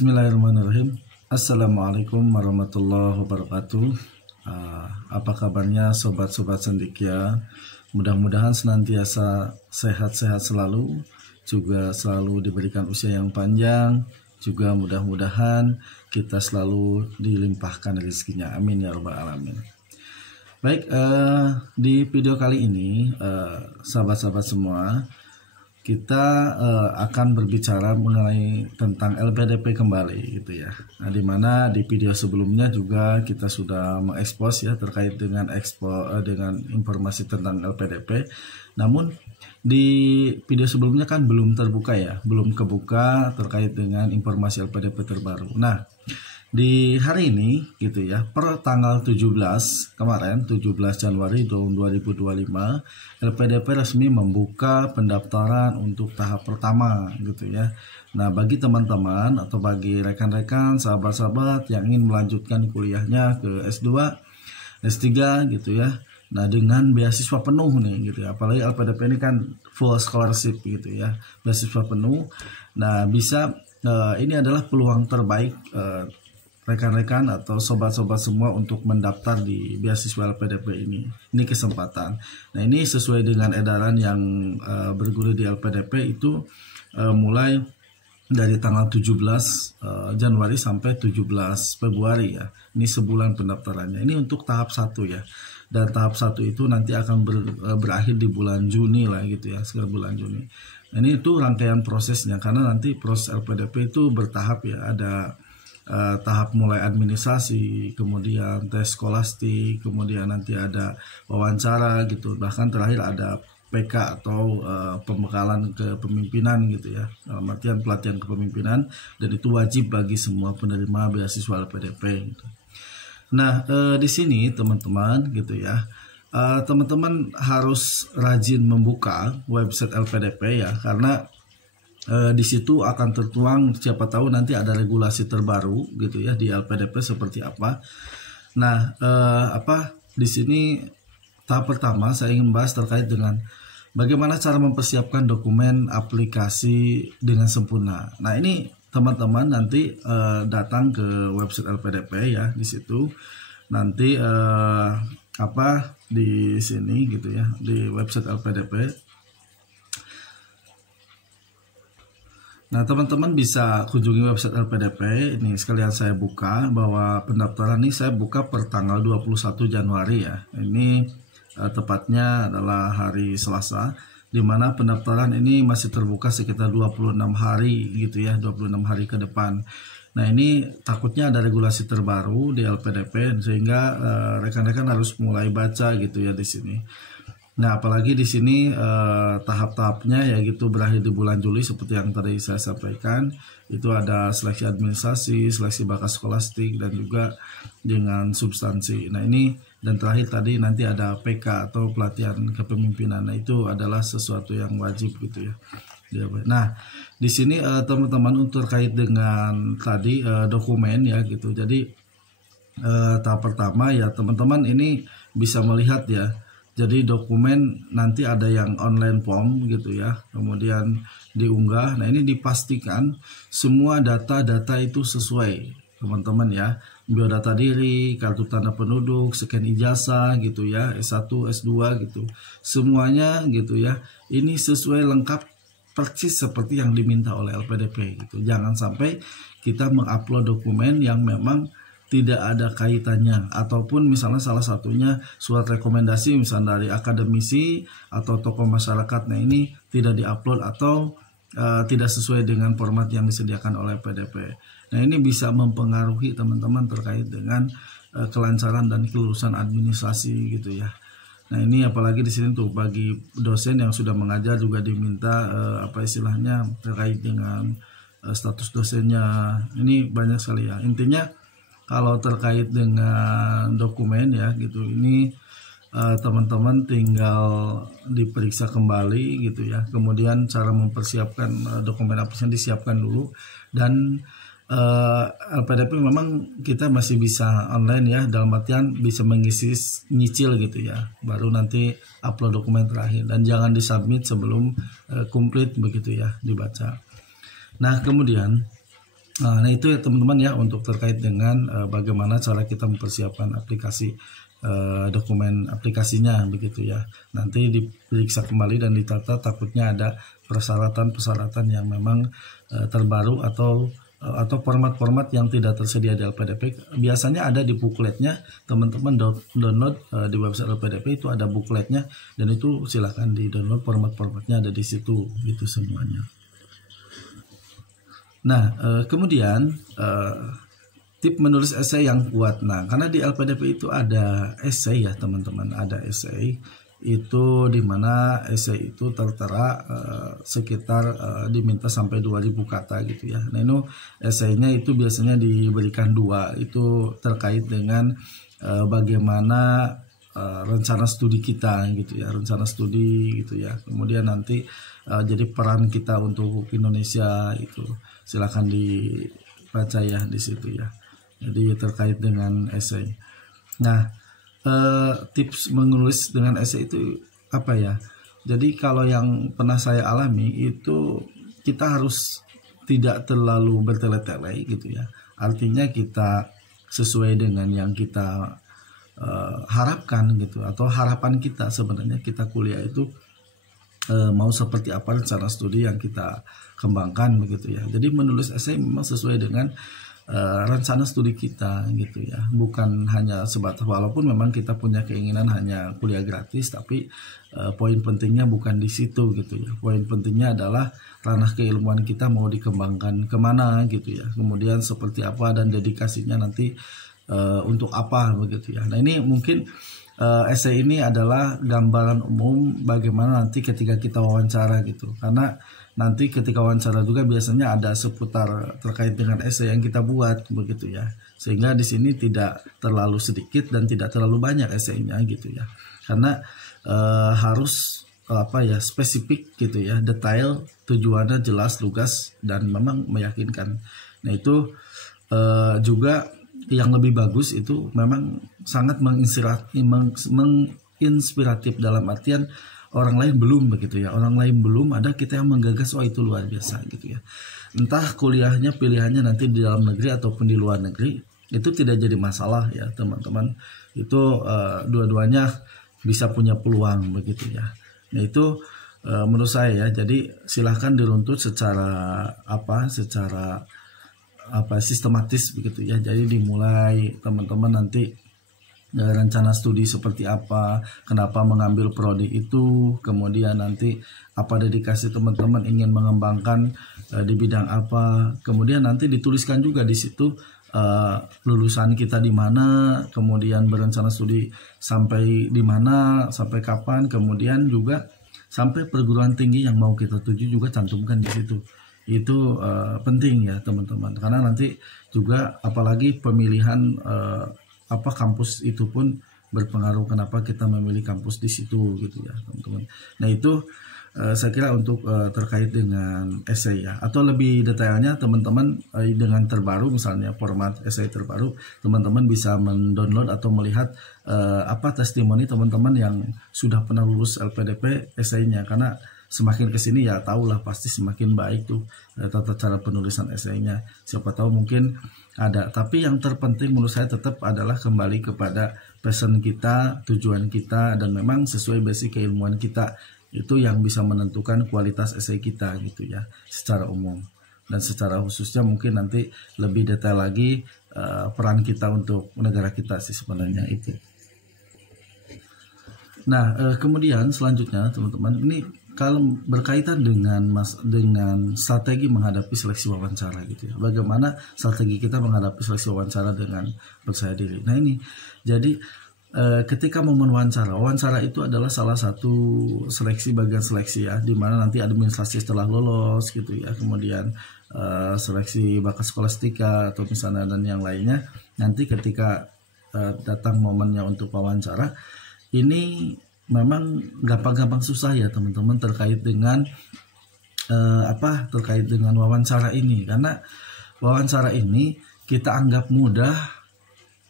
Bismillahirrahmanirrahim. Assalamualaikum warahmatullahi wabarakatuh. Apa kabarnya sobat-sobat cendekia? Mudah-mudahan senantiasa sehat-sehat selalu, juga selalu diberikan usia yang panjang, juga mudah-mudahan kita selalu dilimpahkan rezekinya. Amin ya rabbal alamin. Baik, di video kali ini sahabat-sahabat semua, kita akan berbicara mengenai tentang LPDP kembali gitu ya. Nah, dimana di video sebelumnya juga kita sudah mengekspos ya terkait dengan dengan informasi tentang LPDP. Namun di video sebelumnya kan belum terbuka ya, belum kebuka terkait dengan informasi LPDP terbaru. Nah, di hari ini gitu ya, per tanggal 17 kemarin, 17 Januari tahun 2025, LPDP resmi membuka pendaftaran untuk tahap pertama gitu ya. Nah, bagi teman-teman atau bagi rekan-rekan, sahabat-sahabat yang ingin melanjutkan kuliahnya ke S2, S3 gitu ya. Nah, dengan beasiswa penuh nih gitu ya. Apalagi LPDP ini kan full scholarship gitu ya, beasiswa penuh. Nah, bisa ini adalah peluang terbaik rekan-rekan atau sobat-sobat semua untuk mendaftar di beasiswa LPDP ini. Ini kesempatan. Nah, ini sesuai dengan edaran yang bergulir di LPDP itu mulai dari tanggal 17 Januari sampai 17 Februari ya. Ini sebulan pendaftarannya. Ini untuk tahap 1 ya. Dan tahap 1 itu nanti akan berakhir di bulan Juni lah gitu ya, sekitar bulan Juni. Nah, ini itu rangkaian prosesnya karena nanti proses LPDP itu bertahap ya. Ada tahap mulai administrasi, kemudian tes skolastik, kemudian nanti ada wawancara gitu, bahkan terakhir ada PK atau pembekalan kepemimpinan gitu ya, dalam artian pelatihan kepemimpinan, dan itu wajib bagi semua penerima beasiswa LPDP gitu. Nah, di sini teman-teman gitu ya, teman-teman harus rajin membuka website LPDP ya, karena di situ akan tertuang, siapa tahu nanti ada regulasi terbaru gitu ya di LPDP seperti apa. Nah, di sini tahap pertama saya ingin bahas terkait dengan bagaimana cara mempersiapkan dokumen aplikasi dengan sempurna. Nah, ini teman-teman nanti datang ke website LPDP ya, di situ nanti di sini gitu ya, di website LPDP. Nah, teman-teman bisa kunjungi website LPDP. Ini sekalian saya buka bahwa pendaftaran ini saya buka per tanggal 21 Januari ya. Ini tepatnya adalah hari Selasa, di mana pendaftaran ini masih terbuka sekitar 26 hari gitu ya, 26 hari ke depan. Nah, ini takutnya ada regulasi terbaru di LPDP sehingga rekan-rekan harus mulai baca gitu ya di sini. Nah, apalagi di sini tahap-tahapnya ya gitu berakhir di bulan Juli seperti yang tadi saya sampaikan. Itu ada seleksi administrasi, seleksi bakat skolastik, dan juga dengan substansi. Nah, ini dan terakhir tadi nanti ada PK atau pelatihan kepemimpinan. Nah, itu adalah sesuatu yang wajib gitu ya. Nah, di sini teman-teman untuk terkait dengan tadi dokumen ya gitu. Jadi tahap pertama ya teman-teman ini bisa melihat ya. Jadi dokumen nanti ada yang online form gitu ya, kemudian diunggah. Nah, ini dipastikan semua data-data itu sesuai teman-teman ya, biodata diri, kartu tanda penduduk, scan ijazah gitu ya, S1, S2 gitu, semuanya gitu ya, ini sesuai lengkap persis seperti yang diminta oleh LPDP gitu. Jangan sampai kita mengupload dokumen yang memang tidak ada kaitannya, ataupun misalnya salah satunya surat rekomendasi misalnya dari akademisi atau tokoh masyarakat. Nah, ini tidak diupload atau tidak sesuai dengan format yang disediakan oleh PDP. Nah, ini bisa mempengaruhi teman-teman terkait dengan kelancaran dan kelulusan administrasi gitu ya. Nah, ini apalagi di sini tuh bagi dosen yang sudah mengajar juga diminta istilahnya terkait dengan status dosennya. Ini banyak sekali ya. Intinya kalau terkait dengan dokumen ya gitu, ini teman-teman tinggal diperiksa kembali gitu ya. Kemudian cara mempersiapkan dokumen apa yang disiapkan dulu, dan LPDP memang kita masih bisa online ya, dalam artian bisa mengisi nyicil gitu ya, baru nanti upload dokumen terakhir, dan jangan disubmit sebelum komplit begitu ya, dibaca. Nah, kemudian Nah, itu ya teman-teman ya untuk terkait dengan bagaimana cara kita mempersiapkan aplikasi, dokumen aplikasinya begitu ya. Nanti diperiksa kembali dan ditata, takutnya ada persyaratan-persyaratan yang memang terbaru atau format-format yang tidak tersedia di LPDP. Biasanya ada di bukletnya, teman-teman download di website LPDP itu ada bukletnya, dan itu silahkan di download, format-formatnya ada di situ gitu semuanya. Nah, kemudian tip menulis esai yang kuat. Nah, karena di LPDP itu ada esai ya teman-teman, ada esai itu dimana esai itu tertera sekitar diminta sampai 2000 kata gitu ya. Nah, itu esainya itu biasanya diberikan 2, itu terkait dengan bagaimana rencana studi kita gitu ya, rencana studi gitu ya. Kemudian nanti jadi peran kita untuk Indonesia itu silakan dibaca ya di situ ya. Jadi terkait dengan esai. Nah, tips menulis dengan esai itu apa ya? Jadi kalau yang pernah saya alami itu kita harus tidak terlalu bertele-tele gitu ya. Artinya kita sesuai dengan yang kita harapkan gitu, atau harapan kita sebenarnya kita kuliah itu mau seperti apa rencana studi yang kita kembangkan begitu ya. Jadi menulis esai memang sesuai dengan rencana studi kita gitu ya, bukan hanya sebatas, walaupun memang kita punya keinginan hanya kuliah gratis, tapi poin pentingnya bukan di situ gitu ya. Poin pentingnya adalah ranah keilmuan kita mau dikembangkan kemana gitu ya, kemudian seperti apa dan dedikasinya nanti untuk apa begitu ya. Nah, ini mungkin esai ini adalah gambaran umum bagaimana nanti ketika kita wawancara gitu, karena nanti ketika wawancara juga biasanya ada seputar terkait dengan esai yang kita buat begitu ya, sehingga di sini tidak terlalu sedikit dan tidak terlalu banyak esainya gitu ya, karena harus spesifik gitu ya, detail, tujuannya jelas, lugas, dan memang meyakinkan. Nah, itu juga yang lebih bagus itu memang sangat menginspiratif dalam artian orang lain belum begitu ya, orang lain belum ada, kita yang menggagas, wah itu luar biasa gitu ya. Entah kuliahnya pilihannya nanti di dalam negeri ataupun di luar negeri, itu tidak jadi masalah ya teman-teman. Itu dua-duanya bisa punya peluang begitu ya. Nah, itu menurut saya ya, jadi silahkan diruntut secara sistematis begitu ya. Jadi dimulai teman-teman nanti rencana studi seperti apa, kenapa mengambil prodi itu, kemudian nanti apa dedikasi teman-teman ingin mengembangkan di bidang apa, kemudian nanti dituliskan juga di situ lulusan kita di mana, kemudian berencana studi sampai di mana, sampai kapan, kemudian juga sampai perguruan tinggi yang mau kita tuju juga cantumkan di situ. Itu penting ya teman-teman, karena nanti juga apalagi pemilihan kampus itu pun berpengaruh kenapa kita memilih kampus di situ gitu ya teman-teman. Nah, itu saya kira untuk terkait dengan esai ya, atau lebih detailnya teman-teman dengan terbaru misalnya format esai terbaru, teman-teman bisa mendownload atau melihat testimoni teman-teman yang sudah pernah lulus LPDP esainya, karena semakin kesini ya tahulah pasti semakin baik tuh tata cara penulisan esainya. Siapa tahu mungkin ada, tapi yang terpenting menurut saya tetap adalah kembali kepada passion kita, tujuan kita, dan memang sesuai basic keilmuan kita, itu yang bisa menentukan kualitas esai kita gitu ya secara umum. Dan secara khususnya mungkin nanti lebih detail lagi peran kita untuk negara kita sih sebenarnya itu. Nah, kemudian selanjutnya teman-teman, ini kalau berkaitan dengan strategi menghadapi seleksi wawancara gitu ya. Bagaimana strategi kita menghadapi seleksi wawancara dengan percaya diri. Nah, ini jadi ketika momen wawancara itu adalah salah satu bagian seleksi ya, di mana nanti administrasi setelah lolos gitu ya, kemudian seleksi bakat skolastika atau misalnya dan yang lainnya. Nanti ketika datang momennya untuk wawancara, ini memang gampang-gampang susah ya teman-teman terkait dengan wawancara ini, karena wawancara ini kita anggap mudah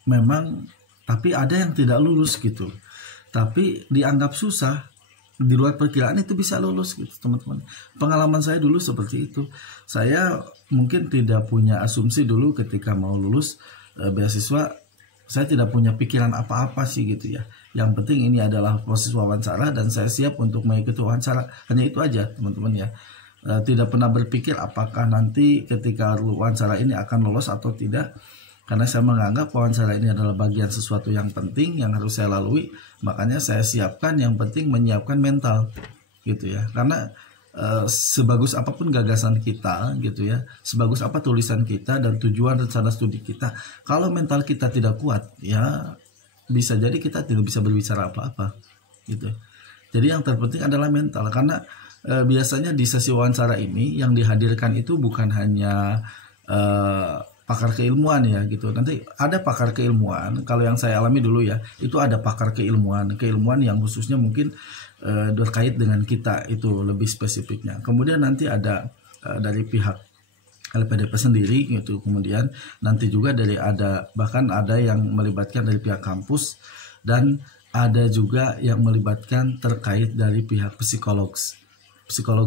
memang, tapi ada yang tidak lulus gitu, tapi dianggap susah di luar perkiraan itu bisa lulus gitu teman-teman. Pengalaman saya dulu seperti itu. Saya mungkin tidak punya asumsi dulu ketika mau lulus beasiswa. Saya tidak punya pikiran apa-apa sih gitu ya. Yang penting ini adalah proses wawancara dan saya siap untuk mengikuti wawancara. Hanya itu aja teman-teman ya. Tidak pernah berpikir apakah nanti ketika wawancara ini akan lolos atau tidak. Karena saya menganggap wawancara ini adalah bagian sesuatu yang penting yang harus saya lalui. Makanya saya siapkan, yang penting menyiapkan mental gitu ya. Karena sebagus apapun gagasan kita gitu ya, sebagus apa tulisan kita dan tujuan rencana studi kita, kalau mental kita tidak kuat ya bisa jadi kita tidak bisa berbicara apa-apa gitu. Jadi yang terpenting adalah mental, karena biasanya di sesi wawancara ini yang dihadirkan itu bukan hanya pakar keilmuan ya gitu. Nanti ada pakar keilmuan, kalau yang saya alami dulu ya, itu ada pakar keilmuan yang khususnya mungkin terkait dengan kita, itu lebih spesifiknya. Kemudian nanti ada dari pihak LPDP sendiri gitu. Kemudian nanti juga bahkan ada yang melibatkan dari pihak kampus, dan ada juga yang melibatkan terkait dari pihak psikolog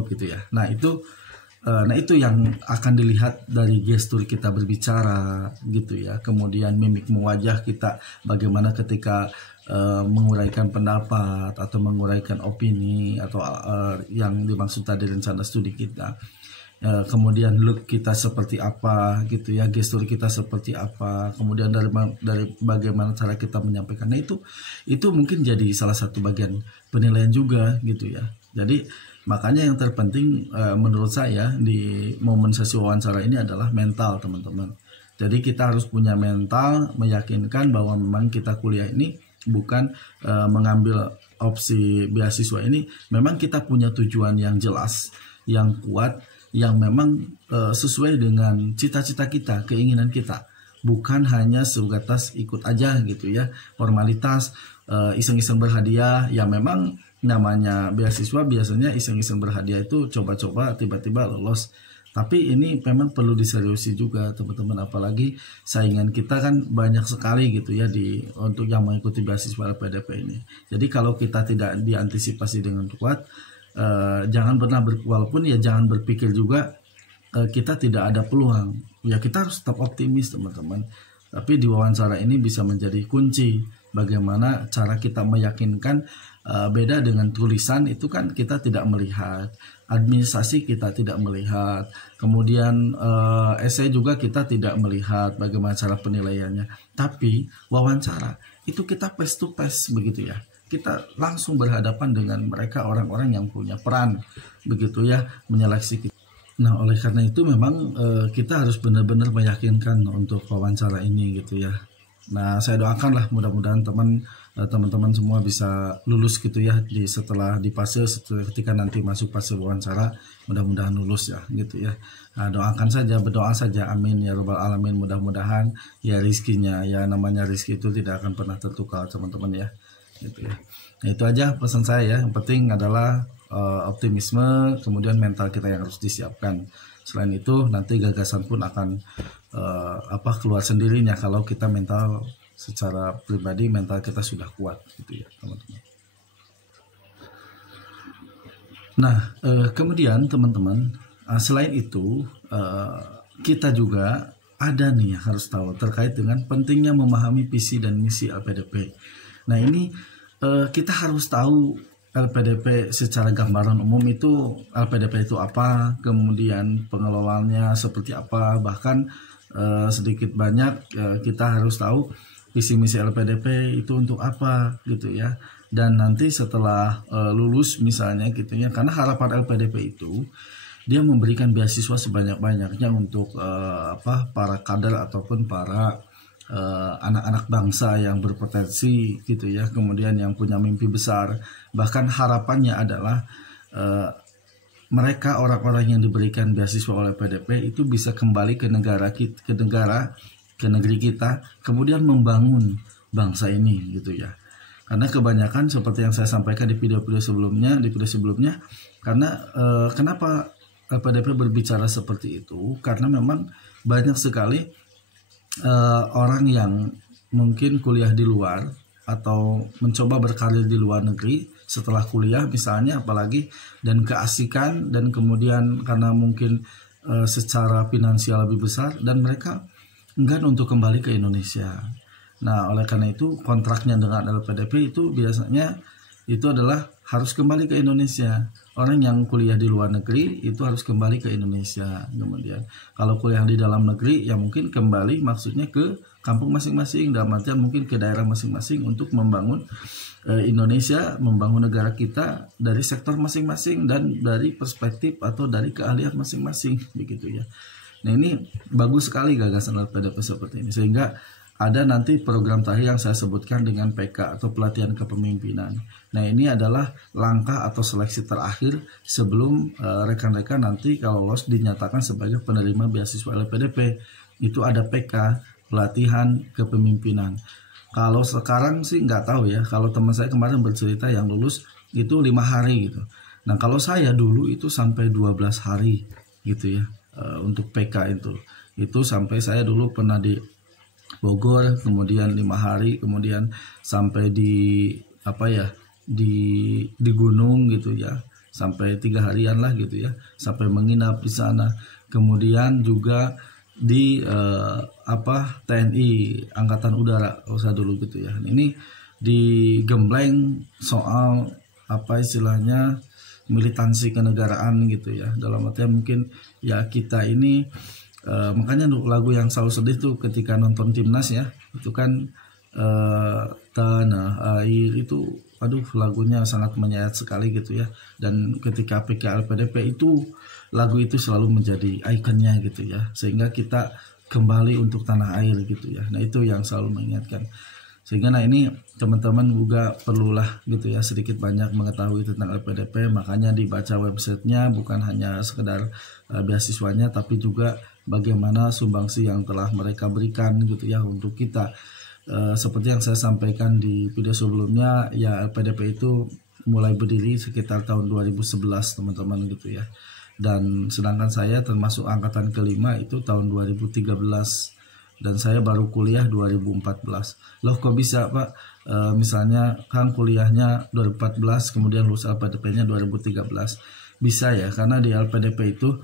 gitu ya. Nah itu yang akan dilihat dari gestur kita berbicara gitu ya. Kemudian mimik wajah kita bagaimana ketika menguraikan pendapat atau menguraikan opini atau yang dimaksud tadi rencana studi kita. Kemudian look kita seperti apa gitu ya, gestur kita seperti apa, kemudian dari bagaimana cara kita menyampaikan. Nah itu mungkin jadi salah satu bagian penilaian juga gitu ya. Jadi makanya yang terpenting menurut saya di momen sesi wawancara ini adalah mental teman-teman. Jadi kita harus punya mental, meyakinkan bahwa memang kita kuliah ini bukan mengambil opsi beasiswa ini, memang kita punya tujuan yang jelas, yang kuat, yang memang sesuai dengan cita-cita kita, keinginan kita. Bukan hanya sebatas ikut aja gitu ya, formalitas, iseng-iseng berhadiah. Ya memang namanya beasiswa biasanya iseng-iseng berhadiah itu coba-coba tiba-tiba lolos. Tapi ini memang perlu diseriusi juga teman-teman, apalagi saingan kita kan banyak sekali gitu ya untuk yang mengikuti beasiswa LPDP ini. Jadi kalau kita tidak diantisipasi dengan kuat, jangan pernah walaupun ya jangan berpikir juga kita tidak ada peluang. Ya kita harus tetap optimis teman-teman. Tapi di wawancara ini bisa menjadi kunci bagaimana cara kita meyakinkan. Beda dengan tulisan, itu kan kita tidak melihat, administrasi kita tidak melihat, kemudian esai juga kita tidak melihat bagaimana cara penilaiannya. Tapi wawancara itu kita face to face begitu ya, kita langsung berhadapan dengan mereka, orang-orang yang punya peran begitu ya menyeleksi kita. Nah oleh karena itu memang kita harus benar-benar meyakinkan untuk wawancara ini gitu ya. Nah saya doakanlah mudah-mudahan teman-teman semua bisa lulus gitu ya setelah ketika nanti masuk fase wawancara, mudah-mudahan lulus ya gitu ya. Nah, berdoa saja, amin ya robbal alamin. Mudah-mudahan ya rizkinya, ya namanya rizki itu tidak akan pernah tertukar teman-teman ya gitu ya. Nah, itu aja pesan saya ya. Yang penting adalah optimisme, kemudian mental kita yang harus disiapkan. Selain itu nanti gagasan pun akan keluar sendirinya kalau kita secara pribadi mental kita sudah kuat gitu ya teman-teman. Nah kemudian teman-teman, selain itu kita juga ada nih harus tahu terkait dengan pentingnya memahami visi dan misi LPDP. Nah ini kita harus tahu LPDP secara gambaran umum itu, LPDP itu apa, kemudian pengelolaannya seperti apa, bahkan sedikit banyak kita harus tahu visi misi LPDP itu untuk apa gitu ya. Dan nanti setelah lulus misalnya gitu ya, karena harapan LPDP itu dia memberikan beasiswa sebanyak-banyaknya untuk para kader ataupun para anak-anak bangsa yang berpotensi gitu ya, kemudian yang punya mimpi besar. Bahkan harapannya adalah mereka orang-orang yang diberikan beasiswa oleh PDP itu bisa kembali ke negeri kita, kemudian membangun bangsa ini gitu ya. Karena kebanyakan seperti yang saya sampaikan di video sebelumnya, karena kenapa LPDP berbicara seperti itu? Karena memang banyak sekali orang yang mungkin kuliah di luar atau mencoba berkarir di luar negeri, setelah kuliah misalnya, apalagi, dan keasikan, dan kemudian karena mungkin secara finansial lebih besar, dan mereka enggan untuk kembali ke Indonesia. Nah, oleh karena itu kontraknya dengan LPDP itu biasanya itu adalah harus kembali ke Indonesia. Orang yang kuliah di luar negeri itu harus kembali ke Indonesia. Kemudian kalau kuliah di dalam negeri ya mungkin kembali maksudnya ke kampung masing-masing, dalam artian mungkin ke daerah masing-masing untuk membangun Indonesia, membangun negara kita dari sektor masing-masing dan dari perspektif atau dari keahlian masing-masing, begitu ya. Nah, ini bagus sekali gagasan LPDP seperti ini, sehingga ada nanti program terakhir yang saya sebutkan dengan PK atau pelatihan kepemimpinan. Nah, ini adalah langkah atau seleksi terakhir sebelum rekan-rekan nanti kalau lolos dinyatakan sebagai penerima beasiswa LPDP. Itu ada PK, pelatihan kepemimpinan. Kalau sekarang sih nggak tahu ya, kalau teman saya kemarin bercerita yang lulus itu 5 hari gitu. Nah, kalau saya dulu itu sampai 12 hari gitu ya, untuk PK itu sampai saya dulu pernah di Bogor, kemudian 5 hari, kemudian sampai di di gunung gitu ya, sampai 3 harian lah gitu ya, sampai menginap di sana. Kemudian juga di TNI Angkatan Udara usah dulu gitu ya. Ini digembleng soal istilahnya militansi kenegaraan gitu ya, dalam artian mungkin ya kita ini makanya lagu yang selalu sedih tuh ketika nonton timnas ya, itu kan tanah air itu, aduh lagunya sangat menyayat sekali gitu ya. Dan ketika PK LPDP itu lagu itu selalu menjadi ikonnya gitu ya, sehingga kita kembali untuk tanah air gitu ya. Nah, itu yang selalu mengingatkan. Sehingga nah ini teman-teman juga perlulah gitu ya sedikit banyak mengetahui tentang LPDP, makanya dibaca websitenya, bukan hanya sekedar beasiswanya tapi juga bagaimana sumbangsi yang telah mereka berikan gitu ya untuk kita. Seperti yang saya sampaikan di video sebelumnya ya, LPDP itu mulai berdiri sekitar tahun 2011 teman-teman gitu ya. Dan sedangkan saya termasuk angkatan kelima itu tahun 2013. Dan saya baru kuliah 2014. Loh kok bisa Pak? Misalnya Kang kuliahnya 2014 kemudian lulus LPDP-nya 2013. Bisa ya, karena di LPDP itu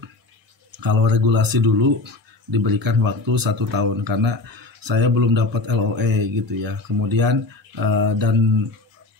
kalau regulasi dulu diberikan waktu 1 tahun, karena saya belum dapat LOE gitu ya. Kemudian dan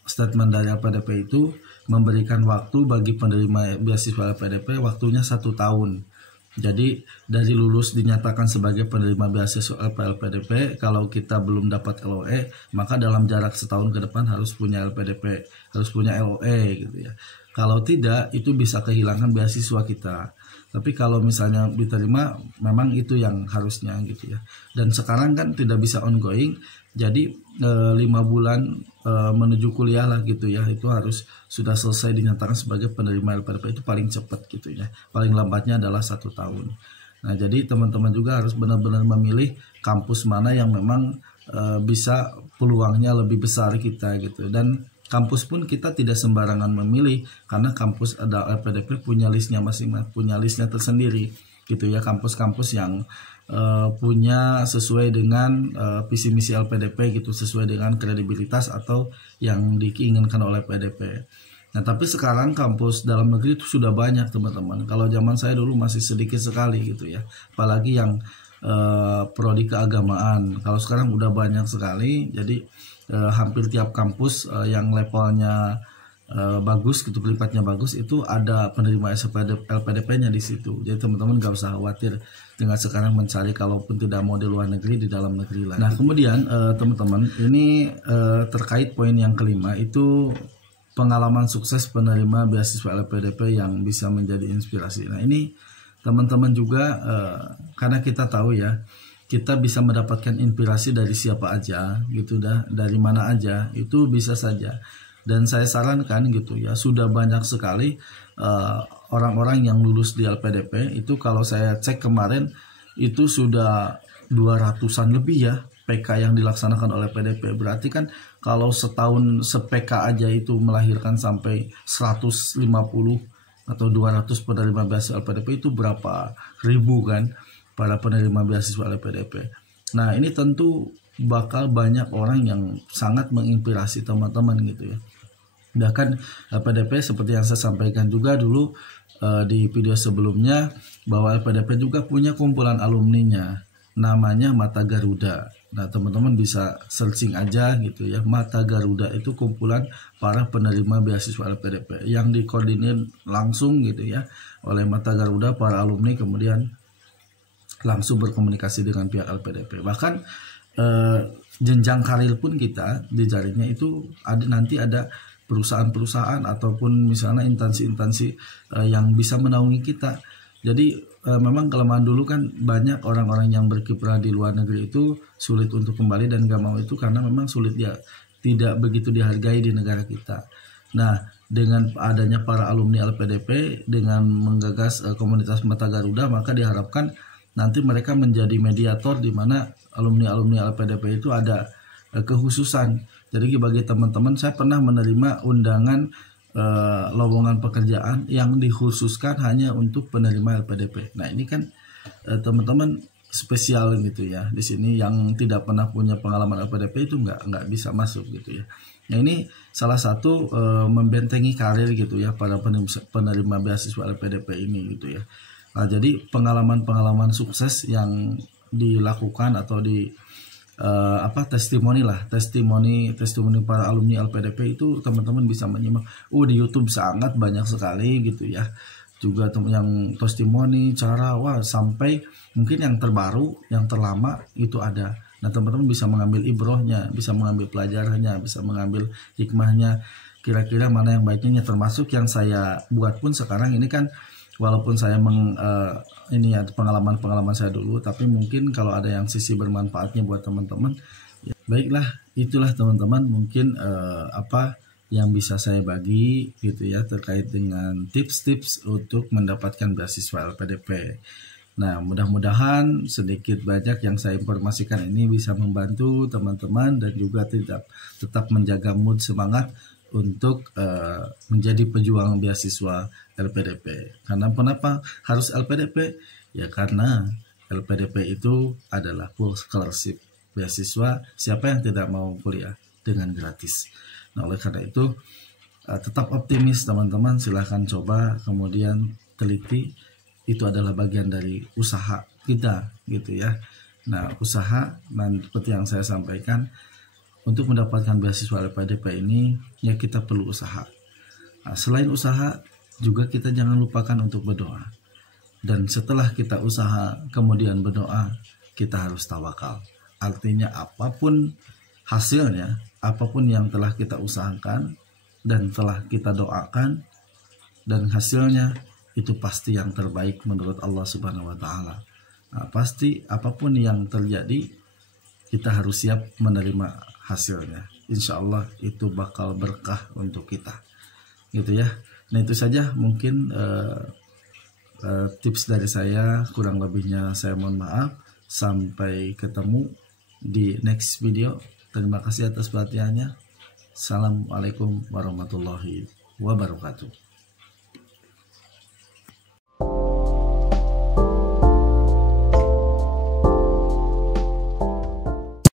statement dari LPDP itu memberikan waktu bagi penerima beasiswa LPDP waktunya 1 tahun. Jadi dari lulus dinyatakan sebagai penerima beasiswa LPDP, kalau kita belum dapat LOE maka dalam jarak setahun ke depan harus punya LPDP, harus punya LOE gitu ya. Kalau tidak itu bisa kehilangan beasiswa kita. Tapi kalau misalnya diterima memang itu yang harusnya gitu ya. Dan sekarang kan tidak bisa ongoing, jadi 5 bulan menuju kuliah lah gitu ya, itu harus sudah selesai dinyatakan sebagai penerima LPDP, itu paling cepat gitu ya. Paling lambatnya adalah 1 tahun. Nah, jadi teman-teman juga harus benar-benar memilih kampus mana yang memang bisa peluangnya lebih besar kita gitu. Dan kampus pun kita tidak sembarangan memilih, karena kampus ada LPDP punya listnya masing-masing, punya listnya tersendiri gitu ya. Kampus-kampus yang punya sesuai dengan visi misi LPDP gitu, sesuai dengan kredibilitas atau yang diinginkan oleh LPDP. Nah, tapi sekarang kampus dalam negeri itu sudah banyak teman-teman. Kalau zaman saya dulu masih sedikit sekali gitu ya, apalagi yang prodi keagamaan. Kalau sekarang udah banyak sekali, jadi hampir tiap kampus yang levelnya bagus gitu, pelipatnya bagus, itu ada penerima LPDP-nya di situ. Jadi teman-teman gak usah khawatir dengan sekarang mencari, kalaupun tidak mau di luar negeri, di dalam negeri lah. Nah, kemudian teman-teman ini terkait poin yang kelima, itu pengalaman sukses penerima beasiswa LPDP yang bisa menjadi inspirasi. Nah, ini teman-teman juga karena kita tahu ya, kita bisa mendapatkan inspirasi dari siapa aja gitu dah, dari mana aja itu bisa saja. Dan saya sarankan gitu ya, sudah banyak sekali orang-orang yang lulus di LPDP itu, kalau saya cek kemarin itu sudah 200-an lebih ya PK yang dilaksanakan oleh PDP. Berarti kan kalau setahun se-PK aja itu melahirkan sampai 150 atau 200 penerima beasiswa LPDP, itu berapa ribu kan para penerima beasiswa LPDP. Nah, ini tentu bakal banyak orang yang sangat menginspirasi teman-teman gitu ya. Bahkan LPDP seperti yang saya sampaikan juga dulu di video sebelumnya, bahwa LPDP juga punya kumpulan alumninya namanya Mata Garuda. Nah, teman-teman bisa searching aja gitu ya. Mata Garuda itu kumpulan para penerima beasiswa LPDP yang dikoordinir langsung gitu ya oleh Mata Garuda, para alumni kemudian langsung berkomunikasi dengan pihak LPDP. Bahkan jenjang karir pun kita di jaringnya itu nanti ada perusahaan-perusahaan ataupun misalnya instansi-instansi yang bisa menaungi kita. Jadi memang kelemahan dulu kan banyak orang-orang yang berkiprah di luar negeri itu sulit untuk kembali dan gak mau itu karena memang sulit, dia tidak begitu dihargai di negara kita. Nah, dengan adanya para alumni LPDP dengan menggagas komunitas Mata Garuda, maka diharapkan nanti mereka menjadi mediator di mana alumni-alumni LPDP itu ada kekhususan. Jadi bagi teman-teman, saya pernah menerima undangan lowongan pekerjaan yang dikhususkan hanya untuk penerima LPDP. Nah, ini kan teman-teman spesial gitu ya. Di sini yang tidak pernah punya pengalaman LPDP itu nggak bisa masuk gitu ya. Nah, ini salah satu membentengi karir gitu ya para penerima beasiswa LPDP ini gitu ya. Nah, jadi pengalaman-pengalaman sukses yang dilakukan atau testimoni para alumni LPDP itu teman-teman bisa menyimak. Di YouTube sangat banyak sekali gitu ya. Juga yang testimoni cara sampai mungkin yang terbaru, yang terlama itu ada. Nah, teman-teman bisa mengambil ibrohnya, bisa mengambil pelajarannya, bisa mengambil hikmahnya. Kira-kira mana yang baiknya, termasuk yang saya buat pun sekarang ini kan, walaupun saya ini ya pengalaman saya dulu, tapi mungkin kalau ada yang sisi bermanfaatnya buat teman-teman, ya, baiklah, itulah teman-teman mungkin apa yang bisa saya bagi gitu ya terkait dengan tips-tips untuk mendapatkan beasiswa LPDP. Nah, mudah-mudahan sedikit banyak yang saya informasikan ini bisa membantu teman-teman dan juga tetap menjaga mood semangat untuk menjadi pejuang beasiswa LPDP. Karena kenapa harus LPDP? Ya karena LPDP itu adalah full scholarship beasiswa. Siapa yang tidak mau kuliah dengan gratis? Nah, oleh karena itu tetap optimis teman-teman, silahkan coba, kemudian teliti, itu adalah bagian dari usaha kita gitu ya. Nah, usaha, dan seperti yang saya sampaikan, untuk mendapatkan beasiswa LPDP ini ya kita perlu usaha. Nah, selain usaha juga kita jangan lupakan untuk berdoa. Dan setelah kita usaha kemudian berdoa, kita harus tawakal. Artinya apapun hasilnya, apapun yang telah kita usahakan dan telah kita doakan dan hasilnya itu pasti yang terbaik menurut Allah Subhanahu wa taala. Nah, pasti apapun yang terjadi kita harus siap menerima hasilnya. Insya Allah itu bakal berkah untuk kita. Gitu ya. Nah, itu saja mungkin tips dari saya, kurang lebihnya saya mohon maaf. Sampai ketemu di next video. Terima kasih atas perhatiannya. Assalamualaikum warahmatullahi wabarakatuh.